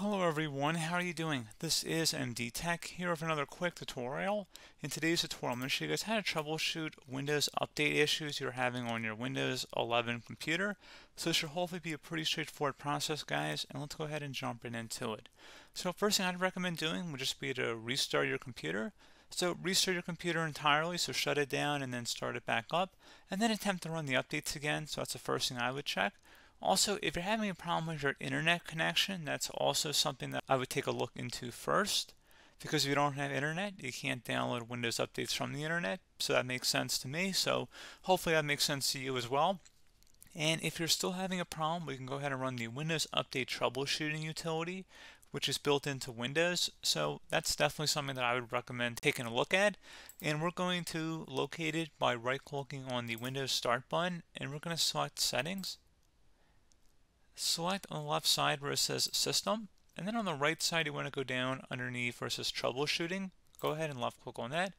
Hello everyone, how are you doing? This is MD Tech here with another quick tutorial. In today's tutorial, I'm going to show you guys how to troubleshoot Windows update issues you're having on your Windows 11 computer. So this should hopefully be a pretty straightforward process, guys, and let's go ahead and jump right into it. So first thing I'd recommend doing would just be to restart your computer. So restart your computer entirely, so shut it down and then start it back up, and then attempt to run the updates again. So that's the first thing I would check. Also, if you're having a problem with your internet connection, that's also something that I would take a look into first. Because if you don't have internet, you can't download Windows updates from the internet. So that makes sense to me. So hopefully that makes sense to you as well. And if you're still having a problem, we can go ahead and run the Windows Update Troubleshooting utility, which is built into Windows. So that's definitely something that I would recommend taking a look at. And we're going to locate it by right-clicking on the Windows Start button, and we're going to select Settings. Select on the left side where it says System, and then on the right side you want to go down underneath where it says Troubleshooting. Go ahead and left click on that,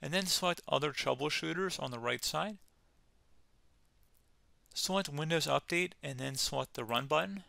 and then select Other Troubleshooters on the right side. Select Windows Update and then select the Run button.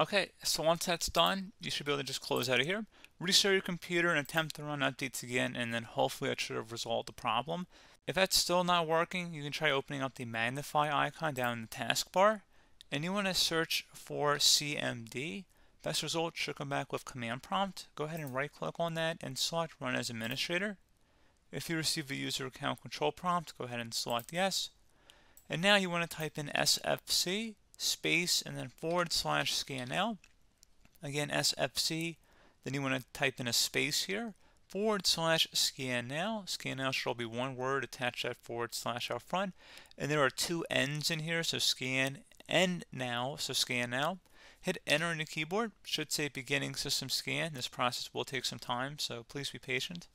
Okay, so once that's done, you should be able to just close out of here, restart your computer and attempt to run updates again, and then hopefully that should have resolved the problem. If that's still not working, you can try opening up the magnify icon down in the taskbar, and you want to search for CMD. Best result should come back with command prompt. Go ahead and right click on that and select run as administrator. If you receive a user account control prompt, go ahead and select yes. And now you want to type in SFC space and then /scan now. Again, SFC, then you want to type in a space here, /scan now. Scan now should all be one word, attach that / out front. And there are two N's in here, so scan and now, so scan now. Hit enter on the keyboard, should say beginning system scan. This process will take some time, so please be patient.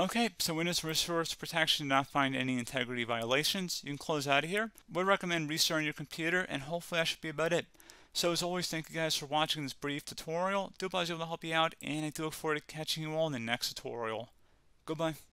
Okay, so Windows Resource Protection did not find any integrity violations. You can close out of here. Would recommend restarting your computer, and hopefully that should be about it. So as always, thank you guys for watching this brief tutorial. Do hope I was able to help you out, and I do look forward to catching you all in the next tutorial. Goodbye.